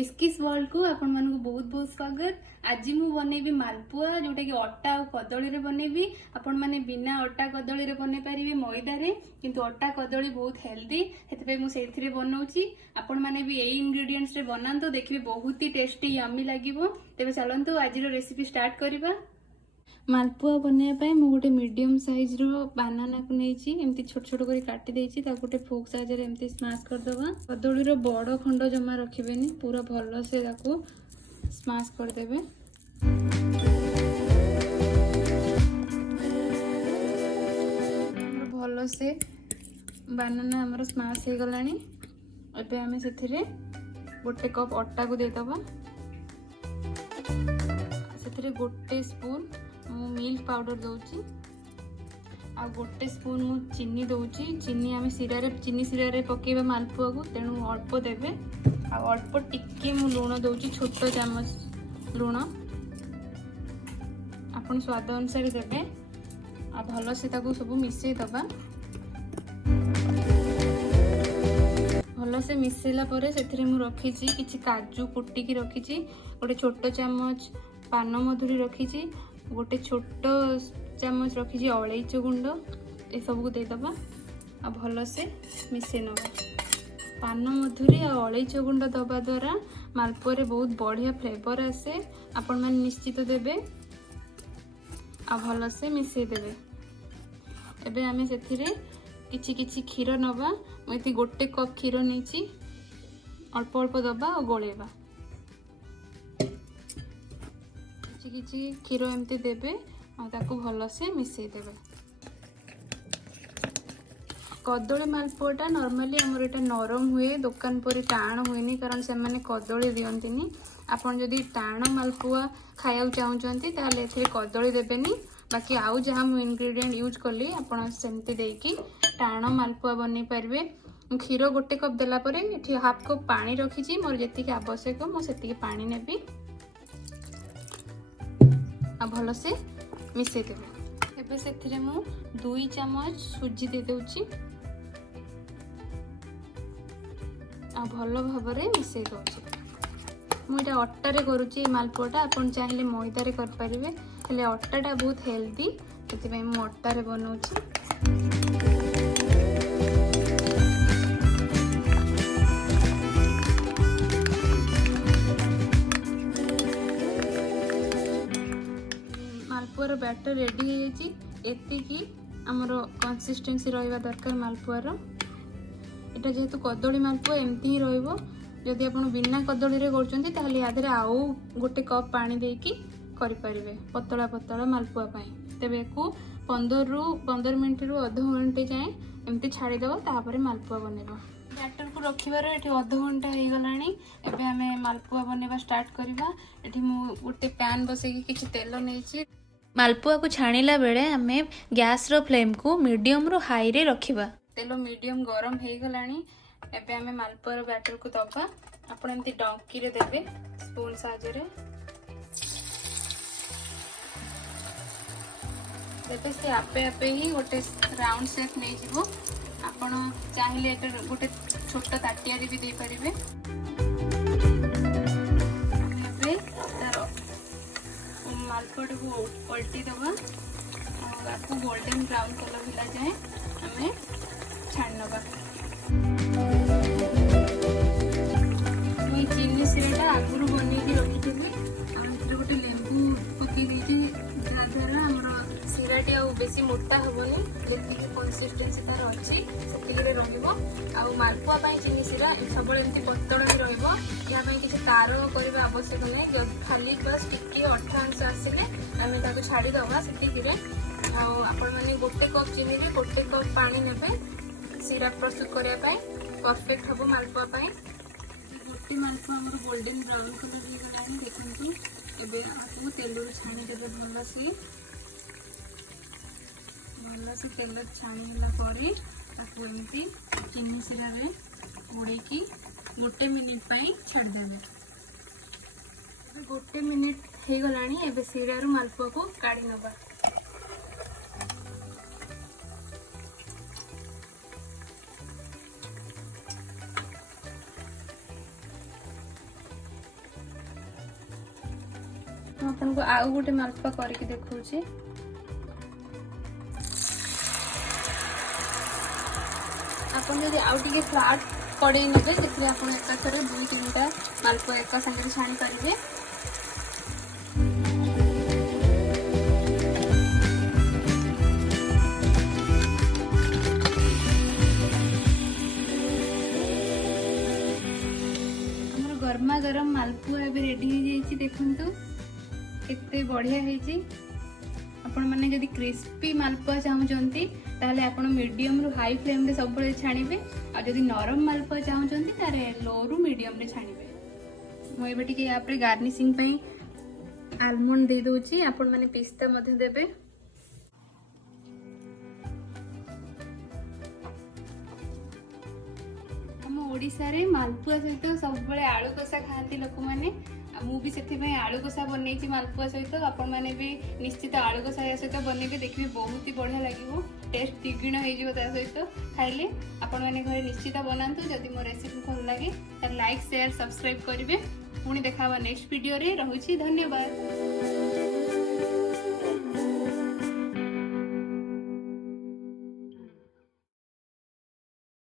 मिस्किस world को आपण मानक बहुत बहुत स्वागत। आज मु बनैबी मालपुआ जोटा कि अटा और कदली रे बनैबी। आपण माने बिना अटा कदली रे बनै परिबे मैदा रे, किंतु अटा कदली बहुत हेल्दी, हेतबे मु सेथिरे बनौची। आपण माने भी एई इंग्रेडिएंट्स रे बनांतो, देखिबे बहुत ही टेस्टी यम्मी लागिवो। तेबे चलंतु आज रो रेसिपी स्टार्ट करिबा। मालपुआ बनैया मु गोटे मीडियम साइज रो बानाना को नैची एमती छोट छोट करी काटी देछि। ता गोटे फोक साइज रे एमती स्मैश कर दबा। कदली रो बड़ खंड जमा रखिबेनी, पूरा भलो से ताको स्मैश कर देबे। भलो से बानाना हमर स्मैश हे गलानी। एबे हमें सेथिरे गोटे कप अटा को दे दबा। सेथिरे गोटे स्पून मु मिल्क पाउडर दउची, आ गोटे स्पून मु चीनी दउची। चीनी आमे चीनी सिरा रे पकेबा मालपुआ को, तेणु अल्प देबे। आ अल्प टिके मु लूण दउची, छोट चामच लूण आपण स्वाद अनुसार देबे। आ भलो से ताको सब मिसई दबा। भलो से मिसेला परे सेथिरे मु रखीची किछि काजू कुटी की रखीची, गोटे छोट चामच पान मधुरी रखीची, गोटे छोट चामच रखी अलैच गुंड, ये सब को देदबा। आ भल से मिसे नवा। पान मधुरी आ अलैच गुंड दबा द्वारा मालपुआ रे बहुत बढ़िया फ्लेवर आसे। आपण माने निश्चित देबे। आ भल से मिसे देबे। एबे आमे सेथिरे किछि किछि खीर नवा। मति गोटे कप खीर नेछि, अल्प अल्प दबा और गोलेबा। किछि खीर एमती देबे आ ताको भलो से मिसई देबे। कदली मालपुआटा नॉर्मली हमर एटा नरम हुए, दुकान पर टाण हुएनी, कारण से माने कदली दियंतिनी। आपण जदि टाण मालपुआ खाया चाहूचंती ताले एथिरे कदली देबेनी। बाकी आउ जहाँ मु इंग्रेडिएंट यूज कली आपण सेमती देकी टाण मालपुआ बनै पारबे। क्षीर गोटे कप देला परे एठी हाफ कप पानी रखीची। मोर जेतिके आवश्यक मु सेतिके पानी नेबी। आ भलो से मिसई देबे। एबे सेथिरे मु 2 चामच सुजी दे देउची। आ भलो भाबरे मिसई दोची। मु इटा अट्टा रे करूची मालपुआटा, आपण चाहिले मैदा रे कर परिबे, हेले अट्टाटा बहुत हेल्दी, सेति मु अट्टा रे बनौची। मालपुआर बैटर रेडी हो जाइए। एतिकी आमर कंसिस्टेंसी रहिबा दरकार मालपुआर। एटा जेहेतु कदली मालपुआ एमती ही रहिबो। जदि आपण बिना कदली रे करचंती ताहले यादरे आउ गोटे कप पानी देकी करि परिबे पतला पतला मालपुआ पई। तेबे को 15 मिनिट रु आधा घंटे जाए एमती छाड़ी दबो, तापरे मालपुआ बनेबो। बैटर को रखिबार एठी आधा घंटा हे गलानी। एबे हमें मालपुआ बनेबा स्टार्ट करिबा। एठी मु गोटे पैन बसेकी किछि तेल नेछि। मालपुआ को छाणिला बेले हमें गैस रो फ्लेम को मीडियम रो हाई रे रखिबा। तेल मीडियम गरम हे गलानी। एबे हमें मालपुआ रो बैटर को दबा। आपण एमती डंकी रे देबे स्पून साहाय्य रे। देबे से आपे आपे ही गोटे राउंड शेप नै जिवो। आपण चाहिले एटा गोटे छोट ताटिया रे भी दे परिबे। एबे तारो मालपुआ को पलटी दबा। आपको गोल्डन ब्राउन कलर हिला जाए हमें छाण नबा। चीनी सिराटा आगुरु बनेकी रखिथिबी। गोटे लेंबू पकई देछि, जहाँद्वारा आमर सिराटी आ बेसी मोटा हेबनी। जेतिकी कंसिस्टेंसी तार अच्छी सेतिकी रहिबो। आ मालपुआ पई चीनी सिरा सब एमती पतला ही रहिबो। या पई किछि तार करबा आवश्यक नै, खाली बस टिके अठा अंश आसिले आमे ताको छाड़ी दबा। सेतिकी रे आपण माने गोटे कप चीनी रे गोटे कप पानी नेबे सिरा प्रस्तुत करिया पई। परफेक्ट हबो मालपुआ पई। गोटे मालपुआ हमर गोल्डन ब्राउन कलर हे गलानी देखंतु। एबे आपको तेल रो छाणी देबे भल से तेल छाणी होला परे ताको एमती चीनी सिरा रे उड़ेकी गोटे मिनिट पई छाड़ देबे। गोटे मिनिट हे गलानी। एबे सिरा रो मालपुआ को काढी नबा। आपको आउ गोटे मालपुआ करके देखौछि। आपन जदि आउ टिके फ्लाट कड़े नेबे देखिए आपन एकाथरे 2-3टा मालपुआ एका संगे छाणी पारिबे। गरमा गरम मालपुआ एबे रेडी हो जाइए। देखंतु केते बढ़िया होइछि। आपण माने जदि क्रिस्पी मालपुआ चाहूचंती ताले आपण मीडियम रु हाई फ्लेम रे सब बळे छाणीबे आ जदि नरम मालपुआ चाहूचंती तारे लो रु मीडियम रे छाणीबे। मो एबे टिके या पे गार्निशिंग पई आलमंड दे दोछि। आपण माने पिस्ता मध्ये देबे। ओडिशा रे मालपुआ सहित सब बळे आलू कसा खाती लोक माने। मु भी सेथि में आलू कसा बनैछि मालपुआ सहित। आपण माने भी निश्चित आलू कसा सहित बनेबे देखिबे बहुत ही बढ़िया लागिवो। टेस्ट द्विगुण हो जिवो ता सहित खाइले। आपण माने घरे निश्चित बनांतु। जदि मो रेसिपी भल लागे त लाइक शेयर सब्सक्राइब करिवे। पुणी देखावा नेक्स्ट वीडियो रे। रहुछि धन्यवाद।